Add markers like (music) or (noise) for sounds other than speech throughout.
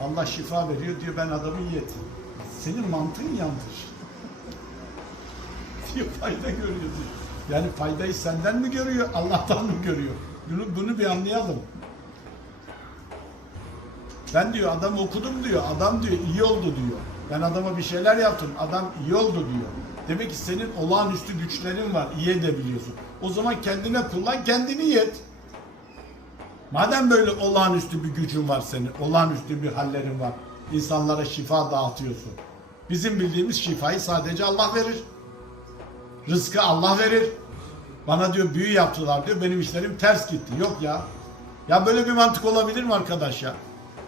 Allah şifa veriyor diyor ben adamı yetim. Senin mantığın yanlış. (laughs) diyor fayda görüyor diyor. Yani faydayı senden mi görüyor, Allah'tan mı görüyor? Bunu, bunu bir anlayalım. Ben diyor adam okudum diyor. Adam diyor iyi oldu diyor. Ben adama bir şeyler yaptım. Adam iyi oldu diyor. Demek ki senin olağanüstü güçlerin var. iyi edebiliyorsun. O zaman kendine kullan, kendini yet. Madem böyle olağanüstü bir gücün var senin, olağanüstü bir hallerin var. insanlara şifa dağıtıyorsun. Bizim bildiğimiz şifayı sadece Allah verir. Rızkı Allah verir. Bana diyor büyü yaptılar diyor. Benim işlerim ters gitti. Yok ya. Ya böyle bir mantık olabilir mi arkadaş ya?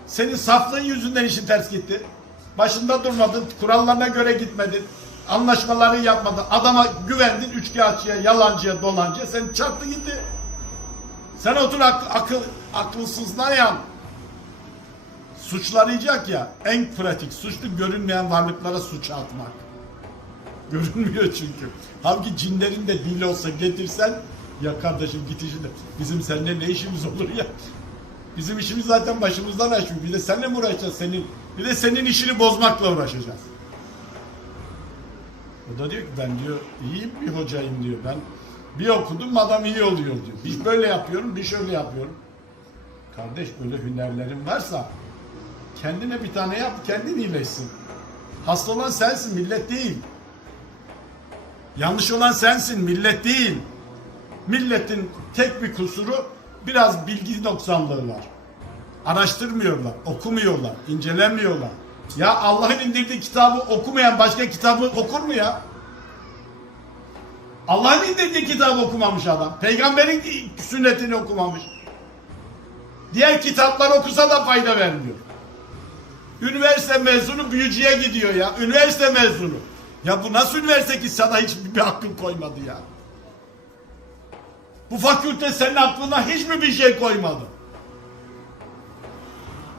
Senin saflığın yüzünden işin ters gitti. Başında durmadın, kurallarına göre gitmedin. Anlaşmaları yapmadın. Adama güvendin, üçkağıtçıya, yalancıya, dolancıya. Sen çarptı gitti. Sen otur ak- akıl, akılsızlayan suçlayacak ya. En pratik suçlu görünmeyen varlıklara suç atmak. Görünmüyor çünkü. Halbuki cinlerin de dili olsa getirsen ya kardeşim git işine. Bizim seninle ne işimiz olur ya. Bizim işimiz zaten başımızdan aşıyor. Bir de seninle mi uğraşacağız senin? Bir de senin işini bozmakla uğraşacağız. O da diyor ki ben diyor iyi bir hocayım diyor. Ben bir okudum adam iyi oluyor diyor. Bir böyle yapıyorum bir şöyle yapıyorum. Kardeş böyle hünerlerin varsa kendine bir tane yap kendin iyileşsin. Hasta olan sensin millet değil. Yanlış olan sensin millet değil. Milletin tek bir kusuru biraz bilgi noksanlığı var. Araştırmıyorlar, okumuyorlar, incelemiyorlar. Ya Allah'ın indirdiği kitabı okumayan başka kitabı okur mu ya? Allah'ın indirdiği kitabı okumamış adam. Peygamberin sünnetini okumamış. Diğer kitaplar okusa da fayda vermiyor. Üniversite mezunu büyücüye gidiyor ya. Üniversite mezunu. Ya bu nasıl üniversite ki sana hiç bir akıl koymadı ya? Bu fakülte senin aklına hiç mi bir şey koymadı?